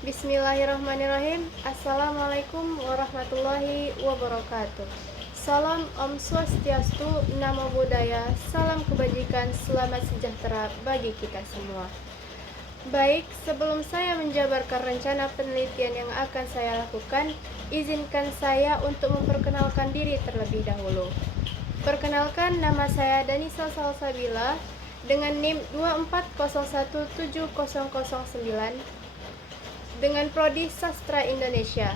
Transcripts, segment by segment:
Bismillahirrahmanirrahim. Assalamualaikum warahmatullahi wabarakatuh. Salam Om Swastiastu, Namo Buddhaya, salam kebajikan, selamat sejahtera bagi kita semua. Baik, sebelum saya menjabarkan rencana penelitian yang akan saya lakukan, izinkan saya untuk memperkenalkan diri terlebih dahulu. Perkenalkan, nama saya Danisa Salsabila dengan NIM 240170009 dengan Prodi Sastra Indonesia.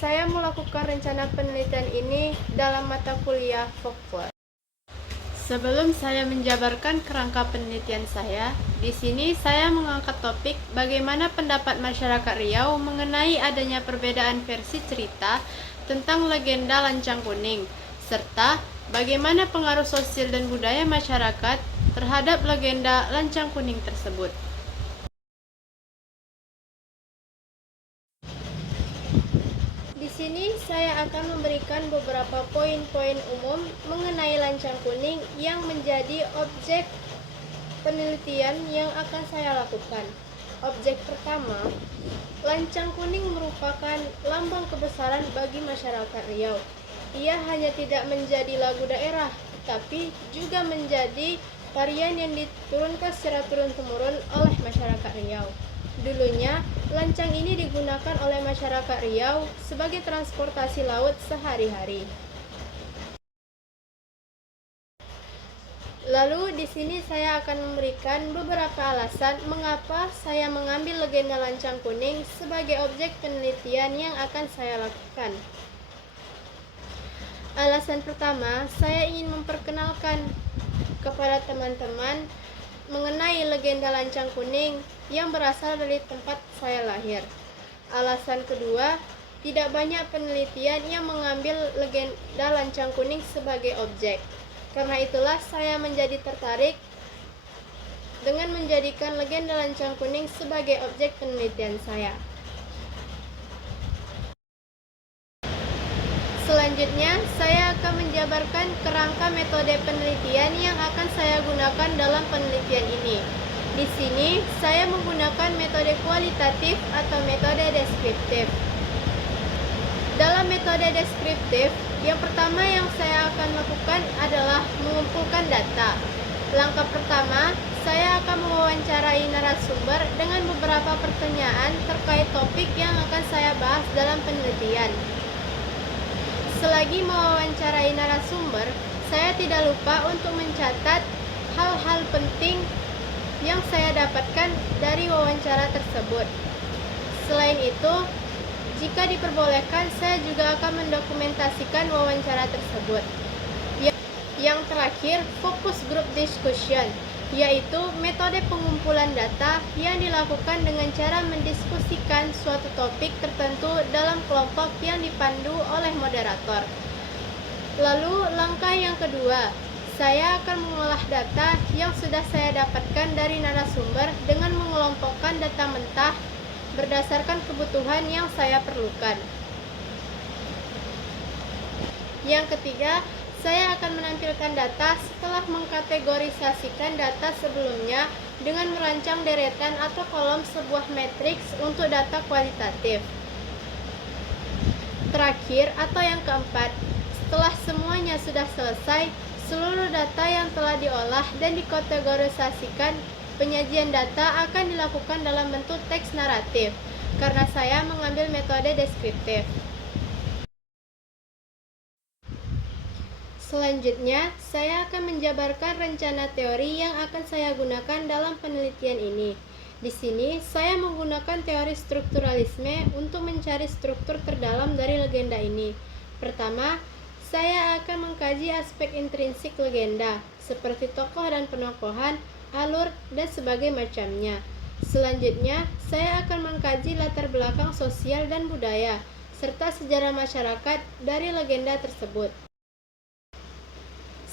Saya melakukan rencana penelitian ini dalam mata kuliah folklore. Sebelum saya menjabarkan kerangka penelitian saya, di sini saya mengangkat topik bagaimana pendapat masyarakat Riau mengenai adanya perbedaan versi cerita tentang legenda Lancang Kuning, serta bagaimana pengaruh sosial dan budaya masyarakat terhadap legenda Lancang Kuning tersebut. Di sini saya akan memberikan beberapa poin-poin umum mengenai Lancang Kuning yang menjadi objek penelitian yang akan saya lakukan. Objek pertama, Lancang Kuning merupakan lambang kebesaran bagi masyarakat Riau. Ia hanya tidak menjadi lagu daerah, tapi juga menjadi tarian yang diturunkan secara turun-temurun oleh masyarakat Riau. Dulunya, lancang ini digunakan oleh masyarakat Riau sebagai transportasi laut sehari-hari. Lalu di sini saya akan memberikan beberapa alasan mengapa saya mengambil legenda Lancang Kuning sebagai objek penelitian yang akan saya lakukan. Alasan pertama, saya ingin memperkenalkan kepada teman-teman mengenai legenda Lancang Kuning yang berasal dari tempat saya lahir. Alasan kedua, tidak banyak penelitian yang mengambil legenda Lancang Kuning sebagai objek. Karena itulah saya menjadi tertarik dengan menjadikan legenda Lancang Kuning sebagai objek penelitian saya. Selanjutnya, saya akan menjabarkan kerangka metode penelitian yang akan saya gunakan dalam penelitian ini. Di sini, saya menggunakan metode kualitatif atau metode deskriptif. Dalam metode deskriptif, yang pertama yang saya akan lakukan adalah mengumpulkan data. Langkah pertama, saya akan mewawancarai narasumber dengan beberapa pertanyaan terkait topik yang akan saya bahas dalam penelitian. Selagi mewawancarai narasumber, saya tidak lupa untuk mencatat hal-hal penting yang saya dapatkan dari wawancara tersebut. Selain itu, jika diperbolehkan, saya juga akan mendokumentasikan wawancara tersebut. Yang terakhir, fokus group discussion, yaitu metode pengumpulan data yang dilakukan dengan cara mendiskusikan suatu topik tertentu dalam kelompok yang dipandu oleh moderator. Lalu, langkah yang kedua, saya akan mengolah data yang sudah saya dapatkan dari narasumber dengan mengelompokkan data mentah berdasarkan kebutuhan yang saya perlukan. Yang ketiga, saya akan menampilkan data setelah mengkategorisasikan data sebelumnya dengan merancang deretan atau kolom sebuah matriks untuk data kualitatif. Terakhir atau yang keempat, setelah semuanya sudah selesai, seluruh data yang telah diolah dan dikategorisasikan, penyajian data akan dilakukan dalam bentuk teks naratif, karena saya mengambil metode deskriptif. Selanjutnya, saya akan menjabarkan rencana teori yang akan saya gunakan dalam penelitian ini. Di sini, saya menggunakan teori strukturalisme untuk mencari struktur terdalam dari legenda ini. Pertama, saya akan mengkaji aspek intrinsik legenda, seperti tokoh dan penokohan, alur, dan sebagainya macamnya. Selanjutnya, saya akan mengkaji latar belakang sosial dan budaya, serta sejarah masyarakat dari legenda tersebut.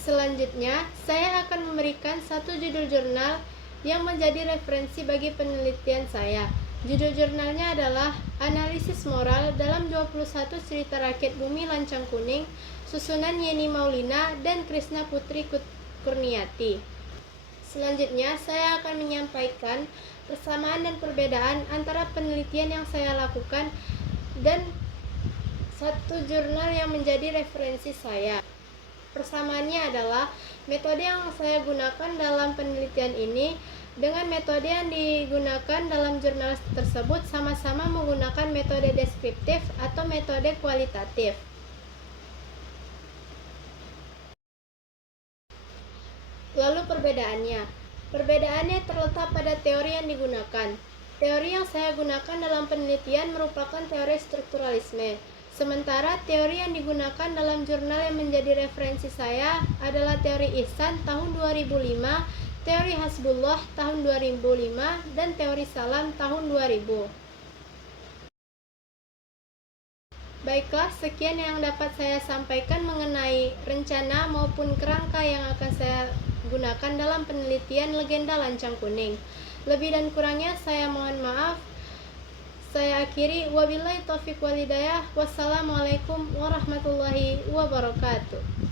Selanjutnya, saya akan memberikan satu judul jurnal yang menjadi referensi bagi penelitian saya. Judul jurnalnya adalah Analisis Moral dalam 21 Cerita Rakyat Bumi Lancang Kuning, susunan Yeni Maulina dan Krisna Putri Kurniati. Selanjutnya, saya akan menyampaikan persamaan dan perbedaan antara penelitian yang saya lakukan dan satu jurnal yang menjadi referensi saya. Persamaannya adalah metode yang saya gunakan dalam penelitian ini dengan metode yang digunakan dalam jurnal tersebut sama-sama menggunakan metode deskriptif atau metode kualitatif. Lalu perbedaannya. Perbedaannya terletak pada teori yang digunakan. Teori yang saya gunakan dalam penelitian merupakan teori strukturalisme. Sementara teori yang digunakan dalam jurnal yang menjadi referensi saya adalah teori Ihsan tahun 2005, teori Hasbullah tahun 2005, dan teori Salam tahun 2000. Baiklah, sekian yang dapat saya sampaikan mengenai rencana maupun kerangka yang akan saya gunakan dalam penelitian legenda lancang kuning. Lebih dan kurangnya saya mohon maaf. Saya akhiri, wabillahi taufiq wal hidayah. Wassalamualaikum warahmatullahi wabarakatuh.